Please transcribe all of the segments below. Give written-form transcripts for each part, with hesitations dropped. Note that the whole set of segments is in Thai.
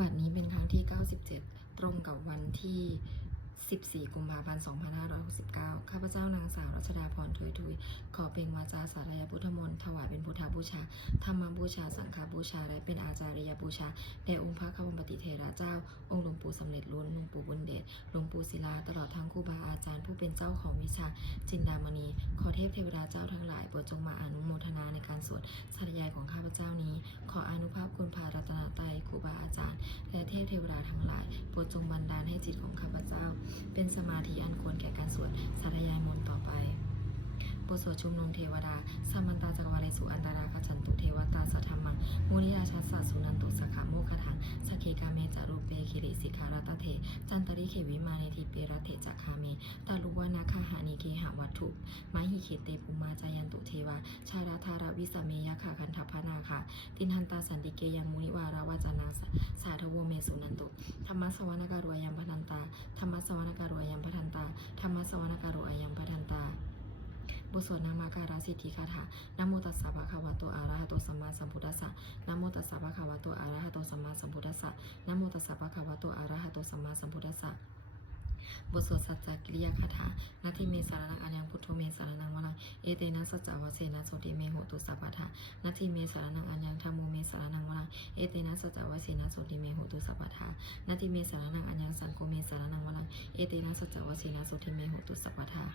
บัดนี้เป็นครั้งที่ 97 ตรงกับวันที่ 14 กุมภาพันธ์ 2569 ข้าพเจ้านางสาวรัชดาพรถุยถุยขอเป็นวาจาสาธยพุทธมนต์ถวายเป็นพุทธบูชาธรรมบูชาสังฆบูชาและเป็นอาจาริยบูชาแด่องค์พระคัมภปฏิเทระเจ้าองค์หลวงปู่สำเร็จล้นหลวงปู่บุญเดชหลวงปู่ศิลาตลอดทั้งครูบาอาจารย์ผู้เป็นเจ้าของวิชาจินดามณีขอเทพเทวดาเจ้าทั้งหลายโปรดจงมาอนุโมทนาในการสวดสาธยายของข้าพเจ้านี้ขออานุภาพคุณพารัตนตรัยครูบาอาจารย์และเทพเทวดาทั้งหลายโปรดจงบันดาลให้จิตของข้าพเจ้าเป็นสมาธิอันควรแก่การสวดสาธยายมนต์ต่อไปบทสวดชุมนุมเทวดาสัมมันตาจักรวาเลสุอันตราคฉันตุเทวตาสัทธัมมังมุนิราชาสัสสุนันตุสักขะโมคทังสเคกาเมจารุเปคิริสิกขารัตเถจันตริเขวิมาเนทิเปรเถจักขาเมตาลุวานาคาหานิเกหาวัตถุมาหิเขเตปุมาจายันตุเทวาชาราธาราวิสเมยะขาคันทัพพนาคาตินหันตาสันติเกยังมุนิวาราวาจานาสาธโวเมสุนันตุธรรมสวนาการวยังพทันตาธรรมสวนาการวยังพทันตาธรรมสวนาการวยังพทันตาบทสวดนามาการาสิทธิคาถานะโมตัสสะภะคะวะโตอะระหะโตสัมมาสัมพุทธัสสะนะโมตัสสะภะคะวะโตอะระหะโตสัมมาสัมพุทธัสสะนะโมตัสสะภะคะวะโตอะระหะโตสัมมาสัมพุทธัสสะบทสวดสัจจกิริยาคาถานาทิเมสารนังอัญญังพุทโธเมสารนังวรังเอเตนะสัจจวเสนะโสติเมโหตุสัพพทานาทิเมสารนังอัญญังธัมโมเมสารนังวรังเอเตนะสัจจวเสนะโสติเมโหตุสัพพทานาทิเมสารนังอัญญังสังโฆเมสารนังวรังเอเตนะสัจจวเสนะโสติเมโหตุสัพพทา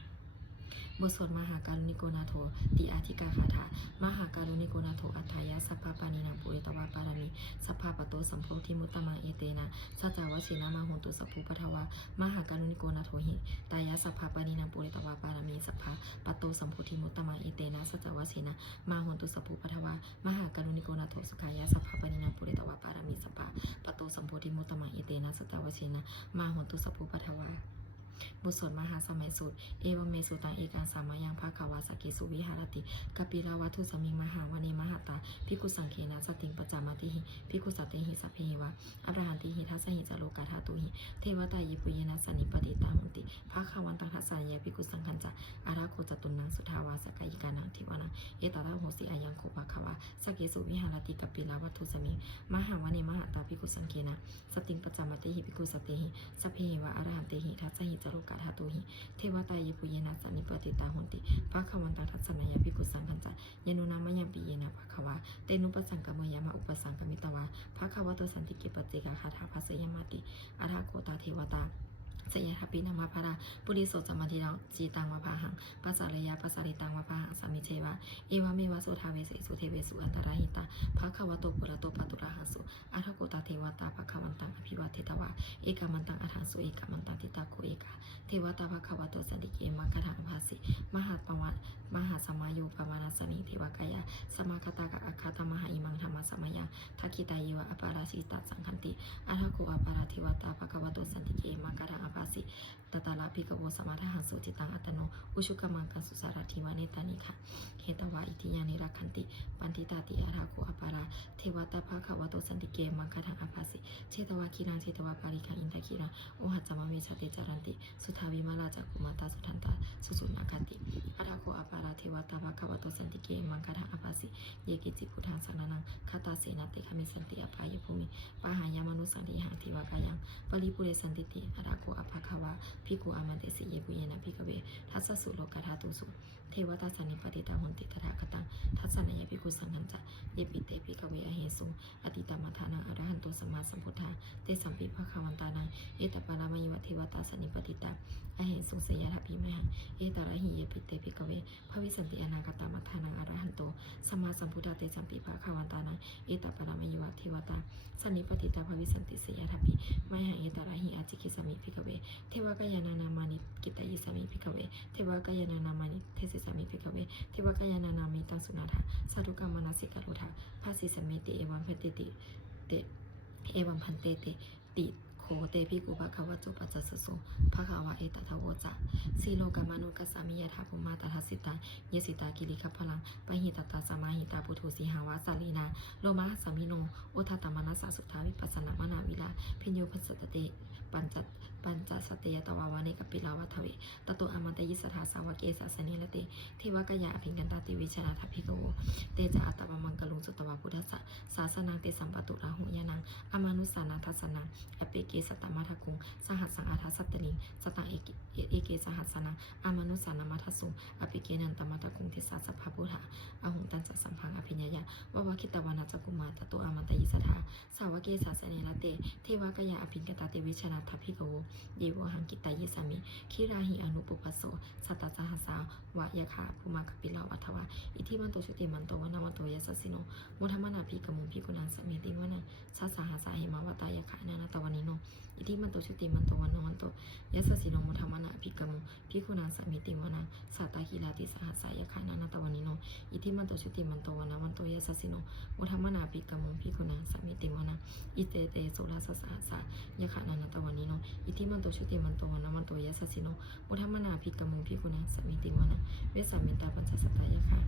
บทสวดมหาการุณิโกนาโถติอาธิกาคาถามหาการุณิโกนาโถอัฏฐายะสัพพปานินังปุริตวาปารามิสัพพปโตสัมโพธิมุตตมังเอเตนะสัจจวเสนะมาหุนตุสัพพุปทวามหาการุณิโกนาโถหิตายะสัพพปานินังปุริตวาปารามิสัพพปโตสัมโพธิมุตตมังเอเตนะสัจจวเสนะมาหุนตุสัพพุปทวามหาการุณิโกนาโถสุขายะสัพพปานินังปุริตวาปารามิสัพพปโตสัมโพธิมุตตมังเอเตนะสัจจวเสนะมาหุนตุสัพพุปทวาบทสวดมหาสมัยสูตรเอวเมสุตังเอกังสามายังภควาสกิสุวิหารติกปิลาวัตถุสมิงมหาวณีมหาตาภิกขุสังเคนะสติงปจามาติหิภิกขุสัตเตหิสัพเพหิวะอรหันติหิทัสสหิจโลกาธาตุหิเทวตายิปุเยนะสันนิปติตาหุนติภควันตังทัสสะเยภิกขุสังคัญจะอาราโคจตุนังสุทาวาสกายิกานังทิวานังเอตตาโหสิอายังโคภควาสเกสุวิหารติกปิลาวัตถุสมิงมหาวณีมหาตาภิกขุสังเคนะสติงปจามาติหิภิกขุสัตเตหิสัพเพหิวะอรหันติหิทัสสหิจโลกาธาตุหิเทวตาเยปุเยนะสันนิปติตาหุนติภควันตังทัสสะยภิกขุสังคัญจะยนุนามยังปิเยนะภควาเตนุปสังกามยามะอุปสังกมิตวาภควโตสันติเกปเจกาคาถาภัสยมาติอาราโกตาเทวตาสยทัพพินามาภาราปุริโสจมาธิเราจีตังวะพาหังปัสสารยาปัสสาริตังวะพาหังสามิเชวะเอวะเมวะโสทาเวเสสุเทเวสุอันตราหิตาภควโตปุระโตปตุระหังสุอาราโกตาเทวตาภควันตังอภิวาเทตวะเอกามันตังอรหังสุเอกามันตังทิตาโกเอกาเทวตาภควโตสันติเกมังคทังภาสิมหาปวัตมหาสมาโยปวานาสมิเทวกายาสมาคตากะอาคาตมหาอิมังธรรมสมัยังทักขิตายวะอปาราสิตาสังคันติอาราโกอปาราเทวตาภควโตสันติเกมังคทังภาสิตตาลาภิกโวสมาทหังสุจิตังอัตโนอุชุกมังกัสุสารทิวานิตานิคะเหตวะอิทิยานิรักขันติปันติตาติอาราโกอปาราเทวตาภควโตสันติเกมังคทังอภาสิเชตวะคีรังเชตวะปาริกาอินทคีรังโอหัจจามะเมชาเตจารันติสุทาวิมาลาจักกุมาตาสุทันตาสุสุนาคันติอาราโกอปาราเทวตาภควโตสันติเกมังคทังอภาสิเยกิจิพุทธังสรนังคาตาเสนาติคามิสันติอภายภูมิปะหายามนุสันติหังทิวกายังปริปุเรสันติติอาราโกอภควาภิกขุอามันเตสิเยปุเยนะภิกเวทัสสะสุโลกธาตุสุเทวตาสันนิปติตาหุนติตถาคตังทัสสะนยภิกขุสังฆัญจะเยปิเตภิกเวอเหสุอติตมัฏฐานังอรหันโตสัมมาสัมพุทธาเตสัมปิภควันตานังเอตปารามยวะเทวตาสันนิปติตาอเหสุเสยทัพพิมหังเอตระหิเยปิเตภิกเวภวิสันติอนาคตมัฏฐานังอรหันโตสัมมาสัมพุทธาเตสัมปิภควันตานังเอตปารามยวะเทวตาสันนิปติตาภวิสันติเสยทัพพิมหังเอตระหิอาจิกิสามิภิกเวเทวกายานานามานิกิตายิสามิภิกเวเทวกายานานามานิเทสิสามิภิกเวเทวกายานานามิตังสุนาถาสาธุกรรมนาสิกาลุทาภาสิสเมติเอวัมพันเตติเตเอวัมพันเตติติโค โคเตพิกุภควะโจปัจจสโสภควะเอตทะโวจะสีโลกามนุกัสสามิยถาภูมาตถาสิตาเยสิตากิริคัพพลังปหิตตาสมาหิตาปุถุสีหาวาสาลีนาโลมาสามิโนโอทัตตมนัสสะสุทธาวิปัสสนามนาวิลาพิญโยภัสสตติปัญจสเตยตวาวานิกปิลาวัทเวตโตอมันตยิสถาสาวเกสาสเนละเตเทวกยาอภิกันตาติวิชนาทัพพิโกเตจะอัตตวมังกลุงสุตวาพุทธะศาสนาเตสัมปตุราหุยานังอมานุสานาทัสสนังอเปเกสตมัทกุงสหัสสังอาทัสสตลิงสตังเอเกสหัสสนังอมานุสานามัทสุงอเปเกนันตมัทกุงเทสาสภาพุทธะอหุงตันจะสัมพังอภิญญายะววคิตวานาจกุมาตโตอมันตยิสถาสาวเกสาสเนละเตเทวกยาอภิกันตาติวิชนาทัพพิโกเยวหังกิตายสามิคิราหิอนุปุปัสโสสัตตสหัสสาวะยะคะภูมากปิลาวัทวะอิทิมันโตชุติมันโตวนามันโตยสัสสิโนมุธรรมนาภิกมุภิกุนังสมิติวนะสัสสหัสสะเหมาวตายะคะนานาตวานิโนอิทิมันโตชุติมันโตวนามันโตยสัสสิโนมุธรรมนาภิกมุภิกุนังสมิติวนะสัตตหิลาติสหัสสะยะคะนานาตวานิโนอิทิมันโตชุติมันโตวนามันโตยสัสสิโนมุธรรมนาภิกมุภิกุนังสมิติวนะอิเตเตโสราสัสสะสะยะคะนานาตวานิโนอิทิมันโตชุติมันโตวนามันโตยสัสสิโนมุธรรมนาภิกมุภิกุนังสมิติวนะเวสสัมมิตาปัญจสัตตายะคะ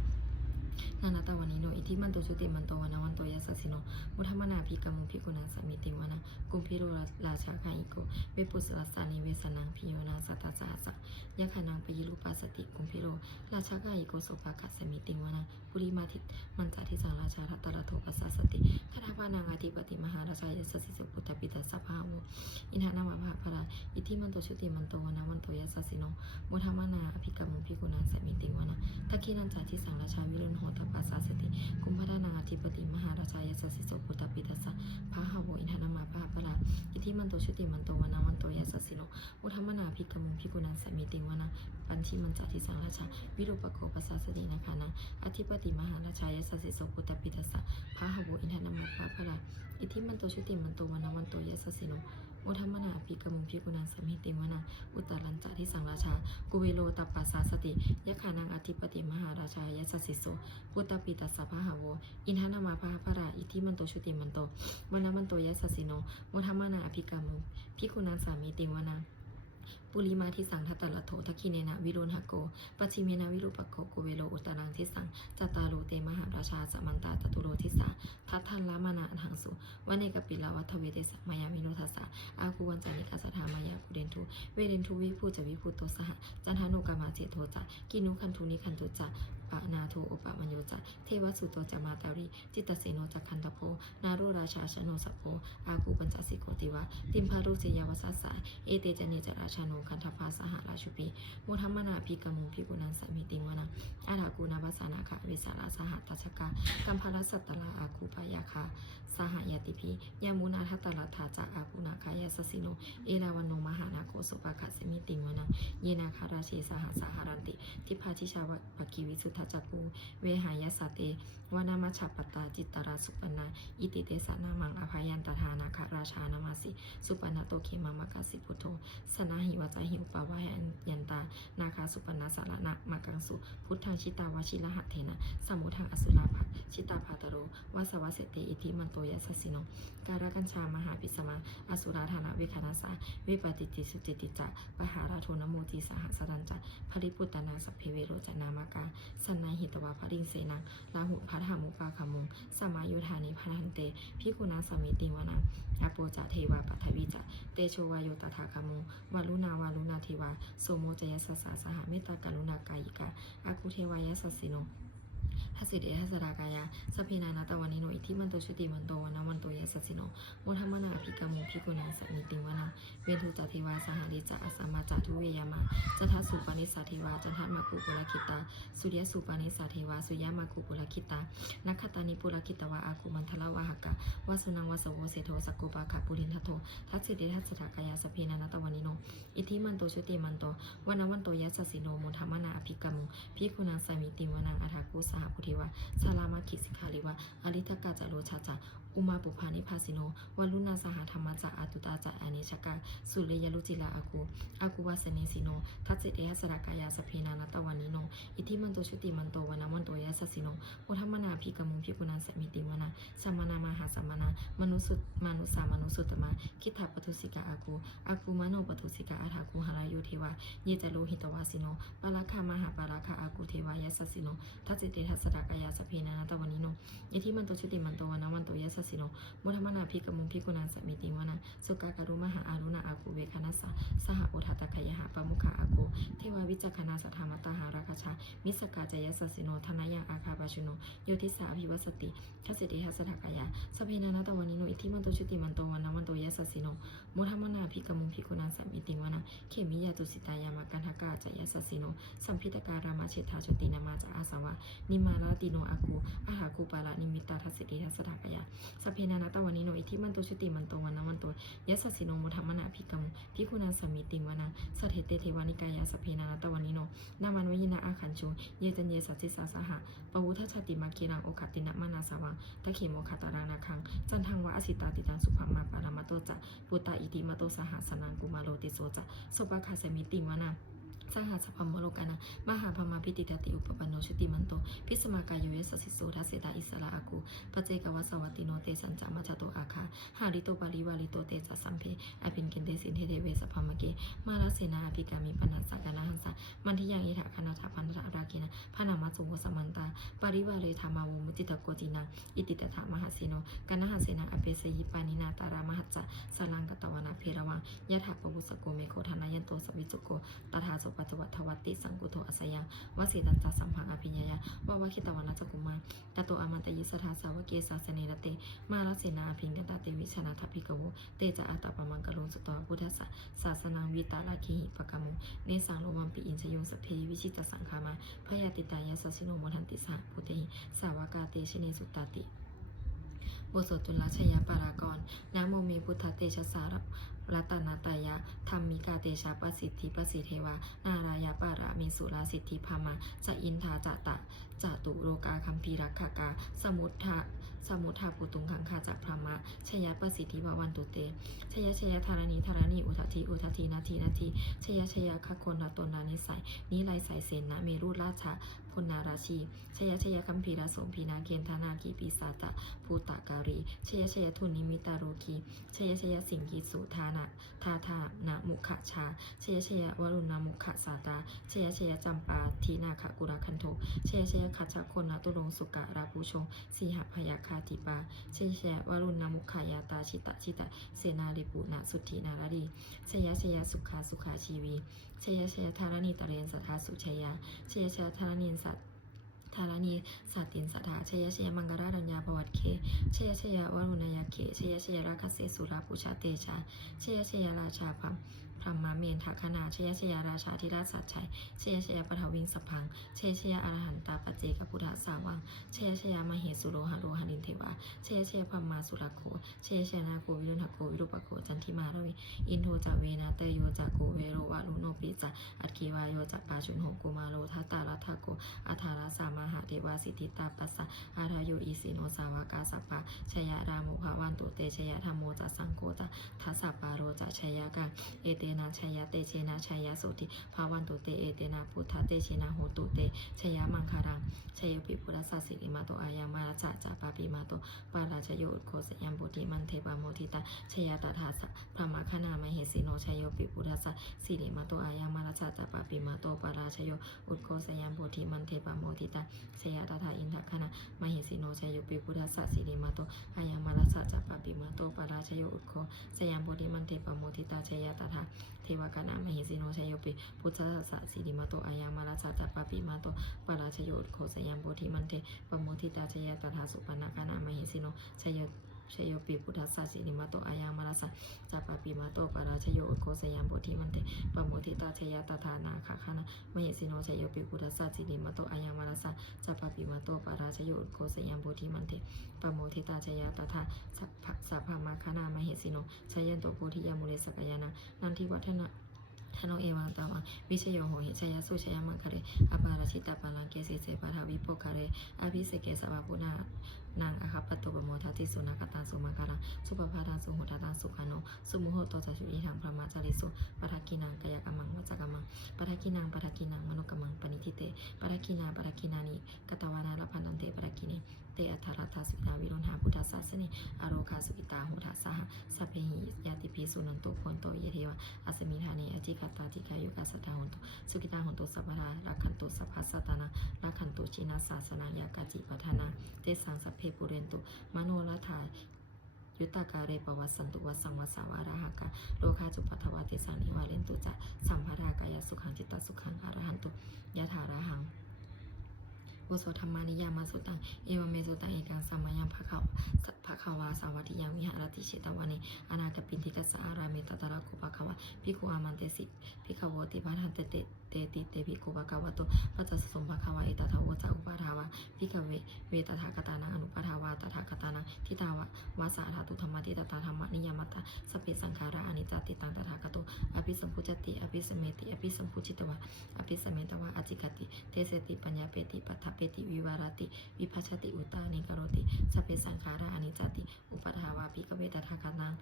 นานาตวานิโนอิทิมันโตชุติมันโตวนามันโตยสัสสิโนมุธรรมนาภิกมุภิกุนังสมิติวนะกุมพิโรราชาคาอิโกเวปุสลัสสานิเวสนังพิโยนาสัตตสหัสสะยะคะนังปยิรูปัสสติกุมพิโรราชาคาอิโกโสภะคะสมิติวนะปุริมาทิมันจาทิสังราชาทัตตระโทปัสสสติคทาภานังอธิปติมหาราชายสัสสิโสปุตตปิตัสสะภาโวอินทนามาภาภราอิทิมันโตชุติมันโตวนามันโตยสัสสิโนมุธรรมนาอภิกมุภิกุนังสมิติวนะทักขินันจาทิสังราชาวิรุณโหตปัสสสติกุมภดานังอธิปติมหาราชายสัสสิโสปุตตปิตัสสะภาโวอินทนามาภาภราอิทิมันโตชุติมันโตวนามันโตยสัสสิโนมุธรรมนาอภิกมุภิกุนังสมิติวนะปัญชิมันจาทิสังราชาวิรูปโคปัสสสตินะคะนะอธิปติมหาราชายสัสสิโสปุตตปิตัสสะภาโวอินทนามาภาภราอิทิมันโตชุติมันโตวนามันโตยสัสสิโนมุธรรมนาอภิกมุภิกุนังสมิติวนะอุตตรัญจาทิสังราชากุเวโลตัปปัสสสติยะขานังอธิปติมหาราชายสัสสิโสปุตตปิตัสสะภาโวอินทนามาภาภราอิทิมันโตชุติมันโตวนามันโตยสัสสิโนมุธรรมนาอภิกมุภิกุนังสมิติวนะปุริมาทิสังทัตตะละโถทักขิเนนะวิโรณหโกปัจฉิเมนะวิรูปโคโกเวโลอุตตรังทิสังจัตตาโรเตมหาราชาสมันตาตตุโรทิสาทัตทันละมานะอันหังสุวเนกปิลาวัฏเวเตสะมายามิโนทัสสะอาคูวันจานิกาสถามายาปุเรนทุเวเรนทุวิภูจะวิภูโตสหจันทานุกามาเจโทจะกินุคันทุนิคันตุจะปะนาโทโอปะมัญโยจะเทวสุโตจะมาตาริจิตตเสโนจะคันตโพนารุราชาชโนสัพโพอาคูปัญจสิโกติวะติมพารุเสยาวสัสสะเอเตจเนจราชาโนคันทภาสหราชุปีมุธรรมนาภิกมุภิกุนังสมิติวนะอาถากูนาภาสานาคะวิสาราสหตัชกากัมภารสัตตลาอาคูปายาคาสหยติภิยามุนาทัตตลาธาจาอาคูนาคายาสสิโนเอราวันโนมหานาโคสุปะคะสมิติวนะเยนาคาราเชสหสหารันติทิพาชิชาวะปกิวิสุทธจักกูเวหายาสเตวนามัชฌปตาจิตตราสุปนาอิติเตสะนามังอภายันตถานาคราชานามาสิสุปนาโตเขมามะกาสิพุทโธสนาหิวจาหิวปาวะยันตานาคาสุปนาสารณะมากังสุพุทธังชิตาวชิลหัตเถนะสมุทังอสุราภะชิตาภาตโรวาสวะเสเตอิทิมันโตยสัสสิโนการกัญชามหาปิสมาอสุราธานะเวคานาสาวิปติติสุจิติจะปหาราโทนโมติสหสรัญจะภริปุตตนาสัพเพเวโรจนามากาสันนาหิตวาภริงเสนังลาหุพัทหามุปาคามุงสมายุธานิพันเตพิกุณาสมิติวนาอาโปจะเทวาปัทวิจะเตโชวายโยตถาคามุงวารุณาวารุณาเทวาโสโมจยสัสสะสหเมตตากรุณากายิกาอาคุเทวายสัสสิโนทัสสิเดทัสสรากายาสเพนานาตวานิโนอิทิมันโตชุติมันโตวนามันโตยสัสสิโนมุธรรมนาอภิกมุภิกุนังสมิติวนาเวทุจเทวาสหเดจะอัสสมาจทุเวยามาจันทสุปานิสาเทวาจันทมาคุปุรคิตาสุริยสุปานิสาเทวาสุยามาคุปุรคิตานักขตานิปุรคิตวาอาคุมันทละวะหกาวาสุนังวาสโวเสโทสกุปาคะปุรินทโททัสสิเดทัสสรากายาสเพนานาตวานิโนอิทิมันโตชุติมันโตวนามันโตยสัสสิโนมุธรรมนาอภิกมุภิกุนังสมิติวนาอัฏฐากุสหพุทธิวาสารามาคิสิกาลิวะอริทกาจโรชาจา อุมาปุพานิพาสิโนวลุนาสหธรรมจักอาตุตาจักอานิชกาสุเลยลุจิลาอากูวาสเนสิโนทัตเจเตหสรากายาสเพนานาตวานิโนอิทิมันโตชุติมันโตวนามันโตยัสสิโนโอทัมมนาภิกมุภิกุณังสมิติวนาสัมมนามหาสัมมนามนุสามนุสุตมะคิถาปทุสิกาอากูมโนปทุสิกาอาถากูหรายุเทวาเยจโลหิตวาสิโนปาราคามหาปาราคาอากูเทวายัสสิโนทัตเจเตหสรากายาสเพนานาตวานิโนอิทิมันโตชุติมันโตวนามันโตยัสสิโนโมทัมมนาภิกมุภิกุณังสมิติวนาสุกาการุมหาอารุณาอากูเวคานัสสะสหโอทัตตะขยหาปมุขะอากูเทวาวิจักขณาสัทธามัตตาหาราคชามิสกาจยัสสิโนธนายังอาคาปาชุโนโยติสาอภิวัสติทัสเสติหัสถากายาสเพนานาตวานิโนอิทิมันโตชุติมันโตวนามันโตยัสสิโนโมทัมมนาภิกมุภิกุณังสมิติวนาเขมิยาตุสิตายามากันทกาจยัสสิโนสัมพิตการามาเชธาจุตินามาจอาสวะนิมาลาติโนอากูอาหาคูปาละนิมิตตาทัสเสติหัสถากายาสเพนานาตวานิโนอิทิมันโตชุติมันโตวนามันโตยัสสิโนโมทัมมนาภิกมุภิกุณังสมิติวนาสัทเถเตเทวานิกายาสเพนานาตวานิโนนามันวยินาอาขันโชเยจันเยสัจจิสาสหะปวุทชาติมาเกรังโอคตินะมานาสวังตะเขโมคาตารานาคังจันทังวะอสิตาติตังสุภามาปารามาโตจะปุตตาอิติมาโตสหสนังกุมาโลติโสจะสปะคาสมิติวนาสหัสพัมมโลกานะมหาพมาพิติตติอุปปันโนชุติมันโตพิสมากายโยสสิโสทัสเสตาอิสระอากูปัจเจกวสวัติโนเตสัญจามัจจโตอาคาหาริโตปาริวาริโตเตจะสัมเพอภินเกนเตสินเทเทเวสพัมมะเกมาลาเสนาอภิกามิปนัสสกนาหันสะมันทิยังอิทะคณาถาพันธะรากินะพนามัจจุโวสมันตาปาริวาเรธามาวุมุติตะโกจินังอิติตถามหาสิโนกนหัสเสนาอเปเสยิปานินาตารามหัจจะสลังกตวนาเพรวังยะถาปวุสโกเมโคทานายันโตสวิจุโกตถาโสปัจจวัตถวัตติสังกุโทอสยังวสีตันจัสัมพังอภิญญายาวาวคิตวานาจักุมาตโตอมันตยิสถาสาวเกสาสเนรเตมาลเสนาอภิงกันตาเตวิชนาทัพพิกโวเตจะอัตตปมังกะโลสุตวพุทธัสสะศาสนังวิตาลาคิหิปะกะมุเนสังโลมัมปิอินชยุงสเพวิชิตสังคามาพยาติตายาสสิโนโมทันติสาพุเตหิสาวกาเตชิเนสุตตติบทสวดจุลชยปารากรนะโมเมพุทธเตชะสารรัตนาตายะธรรมิกาเตชะปสิทธิปสิเทวานารายะปาระมิสุราสิทธิภามาจะอินทาจะตะจตุโรกาคัมภีรักขากาสมุทธาปุตุงขังคาจักพรหมะชยปสิทธิภวันตุเตชยธารณีอุทัทีนาทีชยคคนนาตนานิสัยนิไลสายเสนนะเมรุราชาพุนาราชีชยคัมภีราสมพีนาเกณฑานากีปีศาจภูตาการีชยทุนิมิตาโรคีชยสิงหิสุธานะทานามุขชาชยวรุณามุขสาตาชยจำปาทีนาคกุราคันโทชยคัจฉคนนาตุลงสุกะราภูชงสีหพยาคาติปาชยวรุณามุขายาตาชิตะเสนาลิปุนาสุทธินารารีชยสุขาชีวีชยธารณีตะเรนสัทธาสุชยาชยธารณีสัตธารณีสัตตินสัทธาชยมังกรารัญญาภวัตเคชยวรุณยาเคชยราคเสสุราปุชาเตชาชยราชาพรหมเมนทคณาชยราชาธิราชสัจชัยชยปทวิงสพังชยอรหันตาปัจเจกพุทธสาวังชยมเหสุโรหะโรหะนินเทวาชยพมาสุรโคชยนาโกวิรุณโกวิรุปโคจันทิมาระวิอินโทจเวนาเตโยจโกเวโรวะลุโนปิจอัตคีวายโยจปาชุนโหโกมาโลทัตตาลัทธโกอัฏฐาราสามหาเทวาสิทธิตาปัสสะอาทาโยอิสิโนสาวกาสัพพะชยรามุภวันตุเตชยธรรมโมจสังโฆจทัสสะปาโรจชยกาเอเตนะชยเตเชนะชยโสติภาวันตุเตเอเตนะพุทธเตเชนะโหตุเตชยมังคารังชยปิปุรสัสสิริมาโตอายามาราจะปาปิมาโตปาราชโยอุโคสยัมปุติมันเทปาโมทิตาชยตถาสะพระมคณามเหสิโนชยปิปุรสัสสิริมาโตอายามาราจะปาปิมาโตปาราชโยอุโคสยัมปุติมันเทปาโมทิตาชยตถาอินทคณามเหสิโนชยปิปุรสัสสิริมาโตอายามาราจะปาปิมาโตปาราชโยอุโคสยัมปุติมันเทปาโมทิตาชยตถาเทวกนามเหสิโนชยปิพุทธสัสสิริมาโตอายามาราจะปาปิมาโตปาราชโยอุโคสยัมปุติมันเทปโมทิตาชยตถาสุปนคณามเหสิโนชยปิพุทธสัสสิริมาโตอายามาราจะปาปิมาโตปาราชโยอุโคสยัมปุติมันเทปโมทิตาชยตถานาคณามเหสิโนชยปิพุทธสัสสิริมาโตอายามาราจะปาปิมาโตปาราชโยอุโคสยัมปุติมันเทปโมทิตาชยตถาสัพพมคณามเหสิโนชยันโตโพธิยามุเลสกยานะนันทิวัฒนะธโนเอวังตาวังวิชโยโหหิชยสุชยมังคะเรอปาราชิตาปัลลังเกสิเสปะทาวิโปคะเรอภิเสเกสวะปุณา นางอาคาปโตปโมทัติสุนักตังสุมาการังสุปภาตังสุโหตังสุขาโนสุมุโหโตจัชุอิทังพระมาจาริสุปทักขินังกายกัมมังวจกัมมังปทักขินังมโนกัมมังปณิทิเตปทักขินานิกตวานาลพันธันเตปทักขินีเตอัฏฐารัตถสุนาวิโรหาพุทธศาสนิอโรคาสุกิตาหุทาสหสัพเพหิยาติภิสุนันโตโพนโตเยเทวะอัสมิธาเนอจิคัตตาติกายุกาสัทธาหุนโตสุกิตาหุนโตสัพพะราคันโตสัพพะสัตตานาราคันโตชินาสาสนายากาจิปทานาเตสังสัพเพปุเรนโตมโนรัฐายุตตาการเรปวัสสันตุวัสสังวัสสาวาราหกาโลคาจุปัทวาเตสังนิวาเลนตุจะสัมภารากายสุขังจิตตสุขังอรหันตุยะถาระหังวโสธรรมานิยามาสุตังเอวเมสุตังเอกังสัมมายังภควาสาวัติยังวิหารติเชตวานิอนาคปินทิกัสสะอารามิตตระโกภควาภิกขุอามันเตสิภิกขโวติปะทันเตติเตภิกขุภควโตปัจจสสมภควาเอตถาวจะอุปาทาวาภิกขเวตถาคตานังอนุปาทาวาตถาคตานังทิตาวะวาสาธาตุธรรมติตตาธรรมนิยามตาสเปสังขาราอนิจจติตังตถาคโตอภิสัมพุจติอภิสเมติอภิสัมพุจิตวะอภิสเมตวะอจิกติเทเสติปัญญาเปติปัฏฐเปติวิวารติวิภัชชติอุตตานิกโรติสเปสังขาราอนิจจติอุปทาวาภิกขเวตถาคตานัง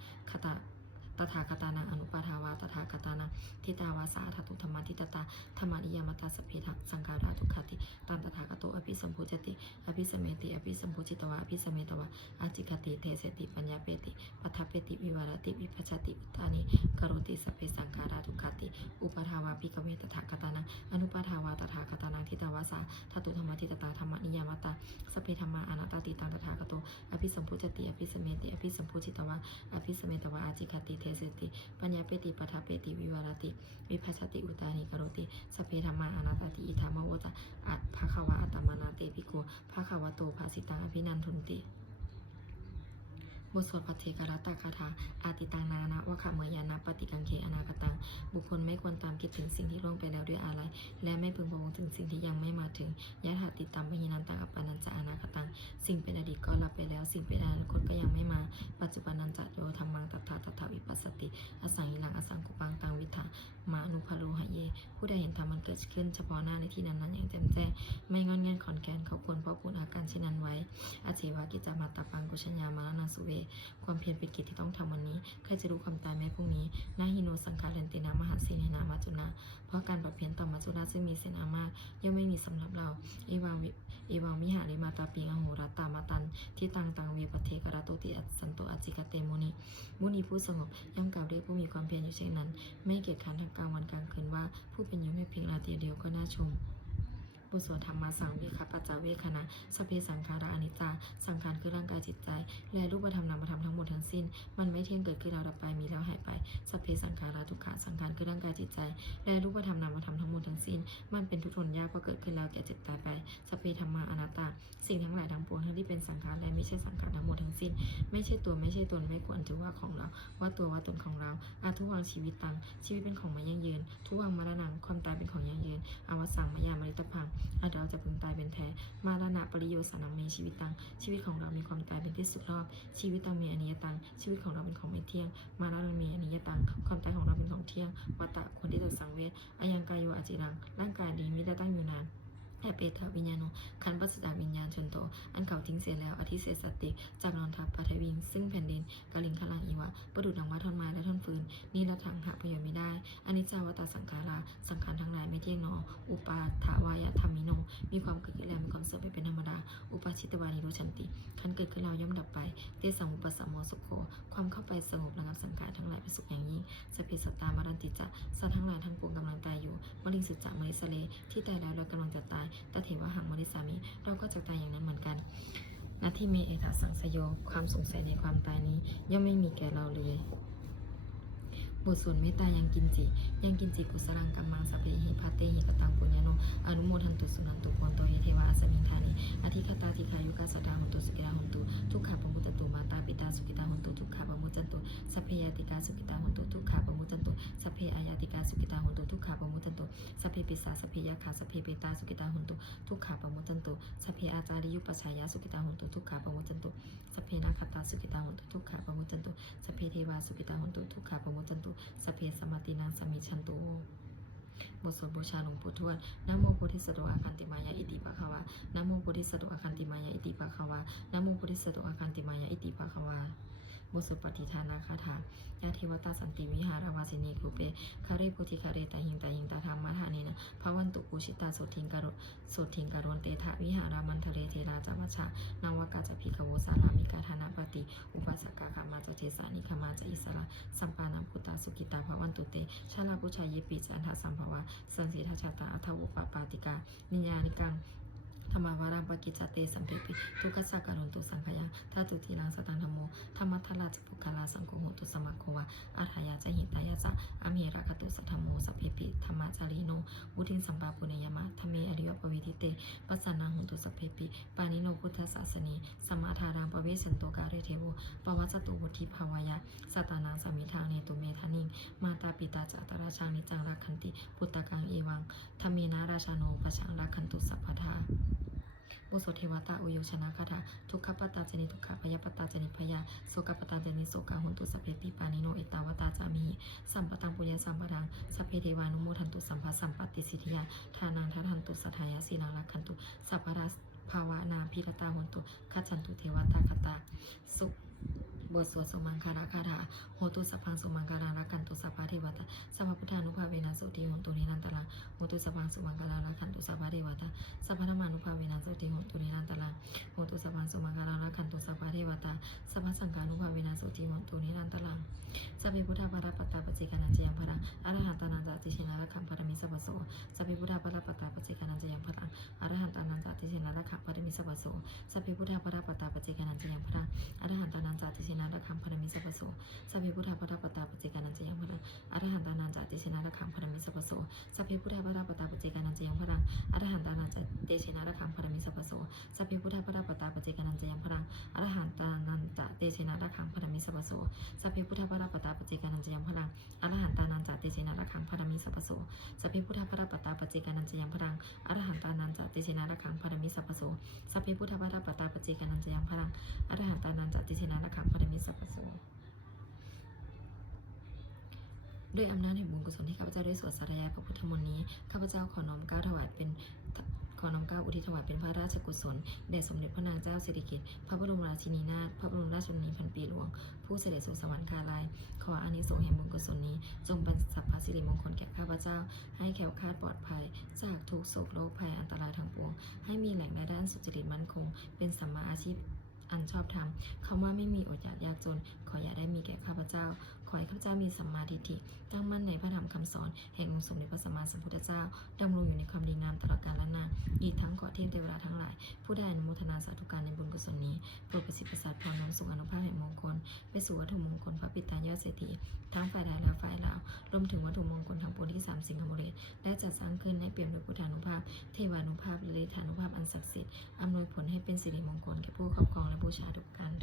ตถาคตานังอนุปาทาวาตถาคตานังทิตาวาสาธาตุธรรมทิตตาธรรมนิยามตาสเพทสังขาราทุกขติตามตถาคโตอภิสัมพุจติอภิสเมติอภิสัมพุจิตวะอภิสเมตวะอาจิกติเทเสติปัญญาเปติปัฏฐเปติวิวารติวิภัชชติอุตตานิกโรติสเปสังขาราทุกขติอุปทาวาภิกขเวตถาคตานังอนุปาทาวาตถาคตานังทิตาวาสาธาตุธรรมทิตตาธรรมนิยามตาสเพธรรมาอนัตติตังตถาคโตอภิสัมพุจติอภิสเมติอภิสัมพุจิตวะอภิสเมตวะอาจิกติเทเสติปัญญาเปติปัฏฐเปติวิวารติวิภัชชติอุตตานิกโรติสเพธรรมาอนัตติอิทัมมโวจะอัตภควะอัตตมนาเตปิโกภควโตภาสิตังอภินันทุนติบทสวดปัจเจกรัตตคาถาอาติตังนานาวะขะเมยานะปฏิกังเคอนาคตังบุคคลไม่ควรตามคิดถึงสิ่งที่ล่วงไปแล้วด้วยอาลัยและไม่พึงพะวงถึงสิ่งที่ยังไม่มาถึงยะถาติตัมปหินันตังอัปปานันจะอนาคตังสิ่งเป็นอดีตก็ลับไปแล้วสิ่งเป็นอนาคตก็ยังไม่มาปัจจุบันนันจะโยธรรมังตัทธาตัทธวิปัสสติอสังหิลังอสังคุปังตังวิถามานุภโลหะเยผู้ใดเห็นธรรมมันเกิดขึ้นเฉพาะหน้าในที่นั้นอย่างแจ่มแจ้งไม่งอนแงนขอนแก่นเขาควรเพราะพูดอาการเช่นนั้นไว้อาเจวากิจามาตาปังกุชญามารนังสุเวความเพียรเป็นกิจที่ต้องทำวันนี้ใครจะรู้ความตายแม้พรุ่งนี้นาฮิโนสังขารเลนตินามหาเสนนามาจุนาเพราะการบำเพ็ญต่อมาจุนาซึ่งมีเสนามากย่อมไม่มีสำหรับเราเอวังวิหาริมาตาปิงอโหรัตตามาตันที่ตังเวปเทกราโตติอัสสันโตอจิกเตมุนีผู้สงบย่อมกล่าวเรียกผู้มีความเพียรอยู่เช่นนั้นไม่เกียจคร้านทั้งกลางวันกลางคืนว่าผู้เป็นอยู่ไม่เพียงราตรีเดียวก็น่าชมบทสวดธรรมาสังเวคปัจจเวคณะสเพสังขาราอนิจจาสังขารคือร่างกายจิตใจและรูปธรรมนามธรรมทั้งหมดทั้งสิ้นมันไม่เที่ยงเกิดขึ้นแล้วดับไปมีแล้วหายไปสเพสังขาราทุกขะสังขารคือร่างกายจิตใจและรูปธรรมนามธรรมทั้งหมดทั้งสิ้นมันเป็นทุกข์ทนยากเพราะเกิดขึ้นแล้วแก่เจ็บตายไปสเพธรรมาอนัตตาสิ่งทั้งหลายทั้งปวงทั้งที่เป็นสังขารและไม่ใช่สังขารทั้งหมดทั้งสิ้นไม่ใช่ตัวไม่ใช่ตนไม่ควรถือว่าของเราว่าตัวว่าตนของเราอาทุวังชีวิตตังชีวิตเป็นของไม่ยั่งยืนทุวังมรณังความตายเป็นของยั่งยืนอวสังมยามริตพังเราจะพึงตายเป็นแท้มารณะปริโยสนังเมชีวิตตังชีวิตของเรามีความตายเป็นที่สุดรอบชีวิตตังมีอนิยตังชีวิตของเราเป็นของไม่เที่ยงมาระมีอนิยตังความตายของเราเป็นของเที่ยงวัตตะคนที่ถูกสังเวชอายังกายโยอาจิรังร่างกายดีมิได้ตั้งอยู่นานแเปตวิญญาณขันปัสสจากวิญญาณชนโตอันเขาทิ้งเสียแล้วอธิเศษสติจากนอนทับปฐวิงซึ่งแผ่นดินกาลิงคลังอีวะประดุจดังว่าท่อนไม้และท่อนฟืนนี่ละถังหาประโยชน์ไม่ได้อนิจจาวตาสังขาราสังขารทั้งหลายไม่เที่ยงหนออุปาทวายธรรมิโนมีความเกิดขึ้นแล้วมีความเสื่อมไปเป็นธรรมดาอุปาชิตวานิโรชันติขันเกิดขึ้นแล้วย่อมดับไปเตสังอุปสัมโมสุโขความเข้าไปสงบระงับสังขารทั้งหลายเป็นสุขอย่างยิ่งสเพสตามารันติจะสัตว์ทั้งหลายทั้งปวงกำลังตายอยู่มลิงสุจจะมลิสเลที่ตายแล้วเรากำลังจะตายตเถวะหังมริสามิเราก็จะตายอย่างนั้นเหมือนกันนาที่เมเอถาสังสโยความสงสัยในความตายนี้ย่อมไม่มีแก่เราเลยบทสวดเมตตายังกินจิกุสรังกัมมังสัพเพหิภาเตหิกตังปุญญโนอนุโมทันตุสุนันตุโพนโตเยเทวะอัสมิงธานิอธิคตาธิคายุกาสดาหุนตุสุกิตาหุนตุทุกขาปมุตตตุมาตาปิตาสุกิตาหุนตุทุกขาปมุตตตุสัพเพยติกาสุกิตาหุนตุทุกขาปมุตตตุสัพเพอายติกาสุกิตาหุนตุทุกขาปมุตตตุสัพเพปิสาสัพเพยาคาสัพเพเปตาสุกิตาหุนตุทุกขาปมุตตตุสัพเพอาจาริยุปชายาสุกิตาหุนตุทุกขาปมุตตตุสัพเพนาคตาสุกิตาหุนตุทุกขาปมุตตตุสัพเพเทวาสุกิตาหุนตุทุกขาปมุตตตุสัพเพสมตินังสมิชันตุ บทสวดบูชาหลวงปู่ทวดนะโมโพธิสัตว์อาคันติมายาอิติภะคะวานะโมโพธิสัตว์อาคันติมายาอิติภะคะวานะโมโพธิสัตว์อาคันติมายาอิติภะคะวาบทสวดปฏิทานาคาถายาเทวตาสันติวิหารวาสินีกุเปคาเรโพธิคาเรตาหิงตาธรรมะทานีนะภวันตุปูชิตาโสทิงการุณเตถะวิหารามันทะเลเทราจาวัชชานาวากาจพิกโวสารามิกาธานาปฏิอุปสกาขามาจเทสานิคามาจอิสระสัมปานาพุตตาสุกิตาภวันตุเตชาลาปุชายปิจันทสัมภวะสันสีทัชตาอัทวุปปาติกานิญานิกังธรรมาวารังปกิจเตสัมเพปิทุกัสสะการุณตุสังขยังทัตุทีนังสตังธรรมโมธรรมัทธราชปุกาลาสังโฆโหตุสมัคโควะอาทายาจะหิตายาจะอเมราคตุสัทธโมสัพเพปิธรรมจารีโนบุทินสัมปาปุเนยมะธรรมเมอริยปวิทิเตปัสสนังหุนตุสัพเพปิปานิโนพุทธศาสนีสมมาทารังปเวสันโตกาเรเทโวปวัสสตุวุฒิภาวายะสัตตานังสมิทางเนตุเมธานิงมาตาปิตาจัตตราชานิจังรักขันติพุตตะกังเอวังธรรมเมนะราชาโนปชังรักขันตุสัพพทาโอโสเทวตาโอโยชนะคาถาทุกขปตาจนิทุกขพยปตาจนิพยาโสกปตาจนิโสกาหุนตุสัพเพปิปานิโนเอตาวตาจามิสัมปตังปุญญสัมปทังสัพเพเทวานุโมทันตุสัมภสัมปติสิทธิยาทานังทัทันตุสัทธายาสีนังรักขันตุสัพพราภาวะนาพิรตาหุนตุขัจฉันตุเทวตาคตาสุบทสวดสมังคาราคาถาโหตุสัพพังสมังคารารักขันตุสัพพะเทวตาสัพพพุทธานุภาเวนะโสติโหตุนิรันตรังโหตุสัพพังสมังคารารักขันตุสัพพะเทวตาสัพพะธรรมานุภาเวนะโสติโหตุนิรันตรังโหตุสัพพังสมังคารารักขันตุสัพพะเทวตาสัพพะสังฆานุภาเวนะโสติโหตุนิรันตรังสัพเพพุทธาภรปัตตาปเจกานันจยังพลังอรหันตานันจติเชนะระขังปรมิสัพพโสสัพเพพุทธาภรปัตตาปเจกานันจยังพลังอรหันตานันจติเชนะระขังปรมิสัพพโสสัพเพพุทธาภรปัตตาปเจกานันจยังพลังอรหันตานันจติเชนะระขังปรมิสัพพโสสัพเพพุทธาภรปัตตาปเจกานันจยังพลังอรหันตานันจติเชนะระขังปรมิสัพพโสสัพเพพุทธาภรปัตตาปเจกานันจยังพลังอรหันตานันจติเชนะระขังปรมิสัพพโสสัพเพพุทธาภรปัตตาปเจกานันจยังพลังอรหันตานันจติเชนะระขังปรมิสัพพโสสัพเพพุทธาภรปัตตาปเจกานันจยังพลังอรหันตานันจติเชนะระขังปรมิสัพพโสสัพเพพุทธาภรปัตตาปเจกานันจยังพลังอรหันตานันจติเชนะระขังปรมิสัพพโสสัพเพพุทธาภรปัตตาปเจกานันจยังพลังอรหันตานันจติเชนะระขังปรมิสัพพโสด้วยอำนาจแห่งบุญกุศลที่ข้าพเจ้าได้สวดสาธยายพระพุทธมนต์นี้ข้าพเจ้าขอน้อมเกล้าถวายเป็นขอน้อมเกล้าอุทิศถวายเป็นพระราชกุศลแด่สมเด็จพระนางเจ้าสิริกิติ์พระบรมราชินีนาถพระบรมราชชนนีพันปีหลวงผู้เสด็จสู่สวรรคาลัยขออานิสงส์แห่งบุญกุศลนี้จงเป็นสัพพสิริมงคลแก่ข้าพเจ้าให้แคล้วคลาดปลอดภัยจากทุกโศกโรคภัยอันตรายทั้งปวงให้มีแหล่งรายได้สุจริตมั่นคงเป็นสัมมาอาชีพอันชอบธรรมคำว่าไม่มีอดอยากยากจนขออย่าได้มีแก่ข้าพเจ้าขอให้ข้าพเจ้ามีสัมมาทิฏฐิตั้งมั่นในพระธรรมคำสอนแห่งองค์สมเด็จพระสัมมาสัมพุทธเจ้าดำรงอยู่ในความดีงามตลอดกาลนานอีกทั้งขอเทพเทวดาทั้งหลายผู้ได้อนุโมทนาสาธุการในบุญกุศลนี้โปรดประสิทธิ์ประสาทพรน้อมส่งอนุภาพแห่งมงคลไปสู่วัตถุมงคลพระปิตายอดเศรษฐีทั้งฝ่ายไทยและฝ่ายลาวรวมถึงวัตถุมงคลทั้งปวงที่3 สิงหมุเรศได้จัดสร้างขึ้นให้เปี่ยมด้วยพุทธานุภาพเทวานุภาพและฤทธานุภาพอันศักดิ์สิทธิ์อำนวยผลให้เป็นสิริมงคลแก่ผู้ครอบครองและบูชาทุกท่าน